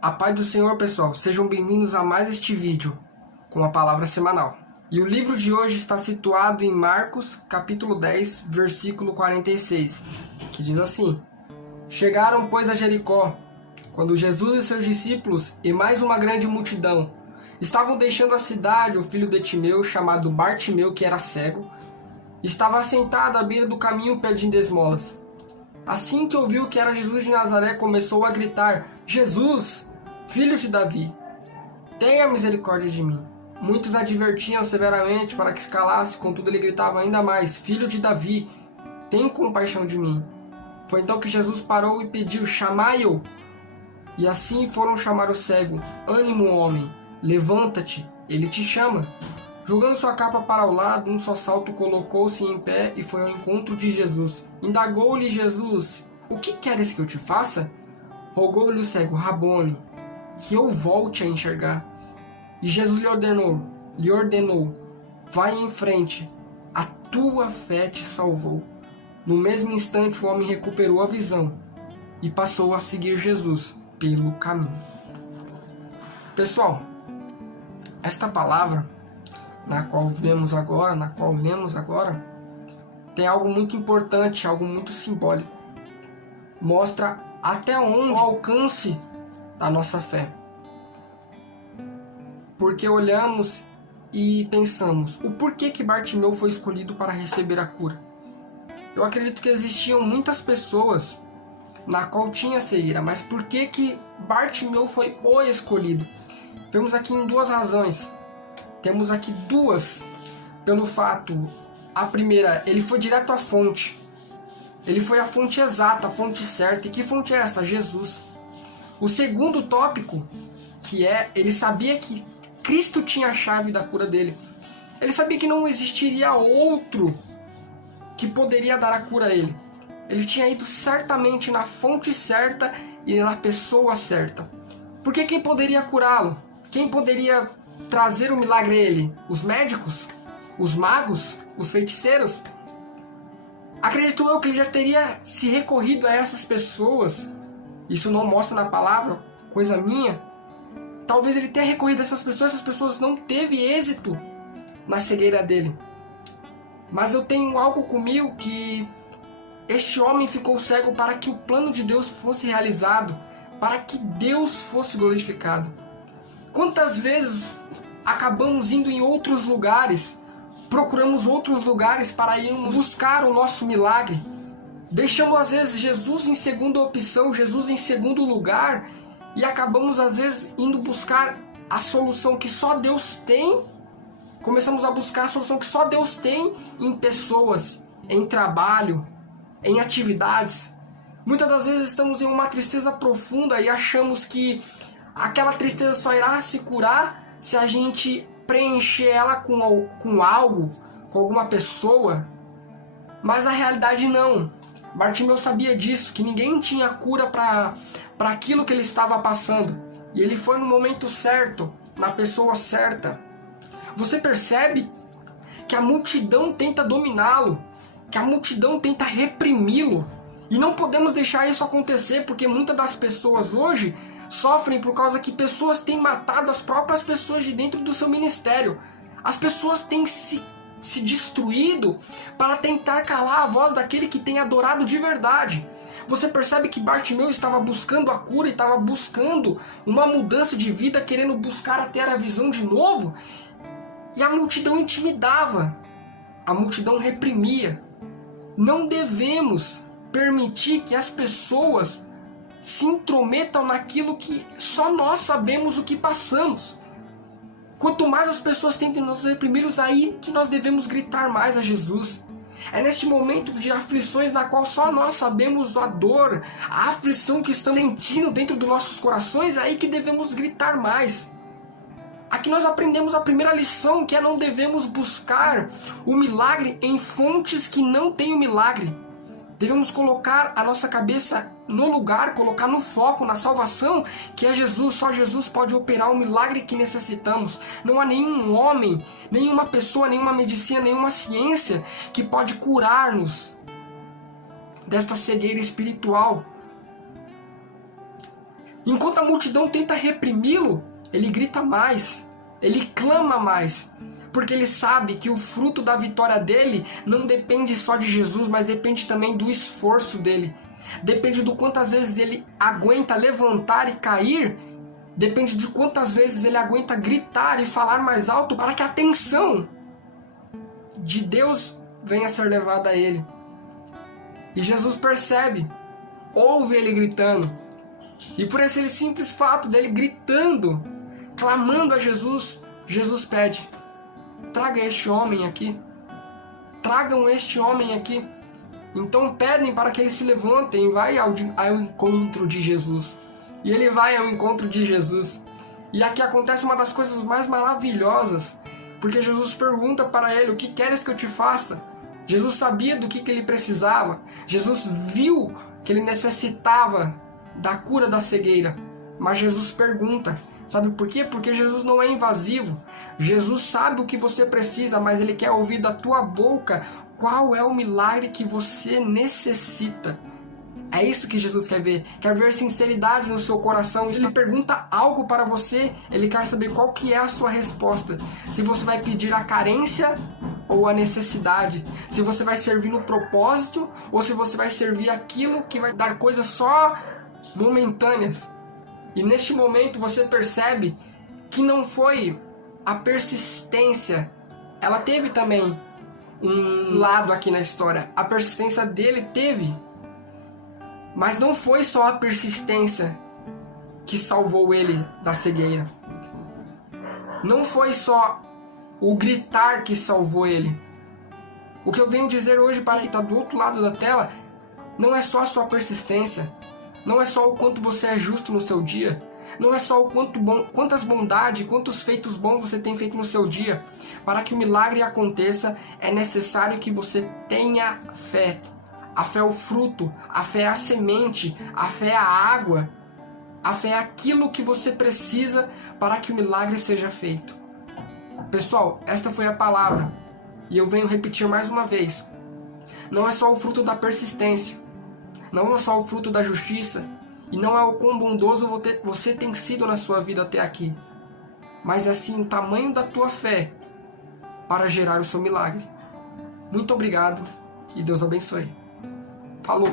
A paz do Senhor, pessoal. Sejam bem-vindos a mais este vídeo com a palavra semanal. E o livro de hoje está situado em Marcos, capítulo 10, versículo 46, que diz assim: Chegaram, pois, a Jericó, quando Jesus e seus discípulos e mais uma grande multidão estavam deixando a cidade. O filho de Timeu, chamado Bartimeu, que era cego, estava assentado à beira do caminho pedindo esmolas. Assim que ouviu que era Jesus de Nazaré, começou a gritar: Jesus, filho de Davi, tenha misericórdia de mim. Muitos advertiam severamente para que se calasse, contudo ele gritava ainda mais: Filho de Davi, tem compaixão de mim. Foi então que Jesus parou e pediu: Chamai-o. E assim foram chamar o cego: Ânimo, homem, levanta-te, ele te chama. Jogando sua capa para o lado, um só salto colocou-se em pé e foi ao encontro de Jesus. Indagou-lhe Jesus: O que queres que eu te faça? Rogou-lhe o cego: Rabone, que eu volte a enxergar. E Jesus lhe ordenou: Vai em frente, a tua fé te salvou. No mesmo instante o homem recuperou a visão e passou a seguir Jesus pelo caminho. Pessoal, esta palavra na qual lemos agora, tem algo muito importante, algo muito simbólico. Mostra até onde o alcance da nossa fé. Porque olhamos e pensamos, o porquê que Bartimeu foi escolhido para receber a cura? Eu acredito que existiam muitas pessoas na qual tinha cegueira, mas por que Bartimeu foi o escolhido? Vemos aqui em duas razões. Temos aqui duas, pelo fato, a primeira, ele foi direto à fonte. Ele foi à fonte exata, a fonte certa. E que fonte é essa? Jesus. O segundo tópico, que é, ele sabia que Cristo tinha a chave da cura dele. Ele sabia que não existiria outro que poderia dar a cura a ele. Ele tinha ido certamente na fonte certa e na pessoa certa. Porque quem poderia curá-lo? Quem poderia trazer o milagre a ele? Os médicos? Os magos? Os feiticeiros? Acredito eu que ele já teria se recorrido a essas pessoas. Isso não mostra na palavra, coisa minha. Talvez ele tenha recorrido a essas pessoas não teve êxito na cegueira dele. Mas eu tenho algo comigo que este homem ficou cego para que o plano de Deus fosse realizado, para que Deus fosse glorificado. Quantas vezes acabamos indo em outros lugares, procuramos outros lugares para irmos buscar o nosso milagre. Deixamos às vezes Jesus em segunda opção, Jesus em segundo lugar, e acabamos às vezes indo buscar a solução que só Deus tem. Começamos a buscar a solução que só Deus tem em pessoas, em trabalho, em atividades. Muitas das vezes estamos em uma tristeza profunda e achamos que aquela tristeza só irá se curar se a gente preencher ela com algo, com alguma pessoa. Mas a realidade não. Bartimeu sabia disso, que ninguém tinha cura para aquilo que ele estava passando. E ele foi no momento certo, na pessoa certa. Você percebe que a multidão tenta dominá-lo, que a multidão tenta reprimi-lo. E não podemos deixar isso acontecer, porque muitas das pessoas hoje sofrem por causa que pessoas têm matado as próprias pessoas de dentro do seu ministério. As pessoas têm se destruído para tentar calar a voz daquele que tem adorado de verdade. Você percebe que Bartimeu estava buscando a cura, estava buscando uma mudança de vida, querendo buscar até a visão de novo. E a multidão intimidava, a multidão reprimia. Não devemos permitir que as pessoas se intrometam naquilo que só nós sabemos o que passamos. Quanto mais as pessoas tentem nos reprimir, aí que nós devemos gritar mais a Jesus. É neste momento de aflições na qual só nós sabemos a dor, a aflição que estamos sentindo dentro dos nossos corações, aí que devemos gritar mais. Aqui nós aprendemos a primeira lição, que é não devemos buscar o milagre em fontes que não têm o milagre. Devemos colocar a nossa cabeça no lugar, colocar no foco, na salvação, que é Jesus. Só Jesus pode operar o milagre que necessitamos. Não há nenhum homem, nenhuma pessoa, nenhuma medicina, nenhuma ciência que pode curar-nos desta cegueira espiritual. Enquanto a multidão tenta reprimi-lo, ele grita mais, ele clama mais, porque ele sabe que o fruto da vitória dele não depende só de Jesus, mas depende também do esforço dele. Depende do quantas vezes ele aguenta levantar e cair, depende de quantas vezes ele aguenta gritar e falar mais alto para que a atenção de Deus venha a ser levada a ele. E Jesus percebe, ouve ele gritando, e por esse simples fato dele gritando, clamando a Jesus, Jesus pede: traga este homem aqui, tragam este homem aqui. Então pedem para que ele se levante e vai ao encontro de Jesus. E ele vai ao encontro de Jesus. E aqui acontece uma das coisas mais maravilhosas, porque Jesus pergunta para ele: o que queres que eu te faça? Jesus sabia do que ele precisava. Jesus viu que ele necessitava da cura da cegueira. Mas Jesus pergunta. Sabe por quê? Porque Jesus não é invasivo. Jesus sabe o que você precisa, mas ele quer ouvir da tua boca qual é o milagre que você necessita. É isso que Jesus quer ver sinceridade no seu coração. E se ele pergunta algo para você, ele quer saber qual que é a sua resposta. Se você vai pedir a carência ou a necessidade. Se você vai servir no propósito ou se você vai servir aquilo que vai dar coisas só momentâneas. E neste momento você percebe que não foi a persistência. Ela teve também um lado aqui na história. A persistência dele teve. Mas não foi só a persistência que salvou ele da cegueira. Não foi só o gritar que salvou ele. O que eu venho dizer hoje para quem está do outro lado da tela não é só a sua persistência. Não é só o quanto você é justo no seu dia. Não é só o quantas bondades, quantos feitos bons você tem feito no seu dia. Para que o milagre aconteça, é necessário que você tenha fé. A fé é o fruto, a fé é a semente, a fé é a água. A fé é aquilo que você precisa para que o milagre seja feito. Pessoal, esta foi a palavra. E eu venho repetir mais uma vez. Não é só o fruto da persistência. Não é só o fruto da justiça. E não é o quão bondoso você tem sido na sua vida até aqui. Mas é sim o tamanho da tua fé para gerar o seu milagre. Muito obrigado e Deus abençoe. Falou!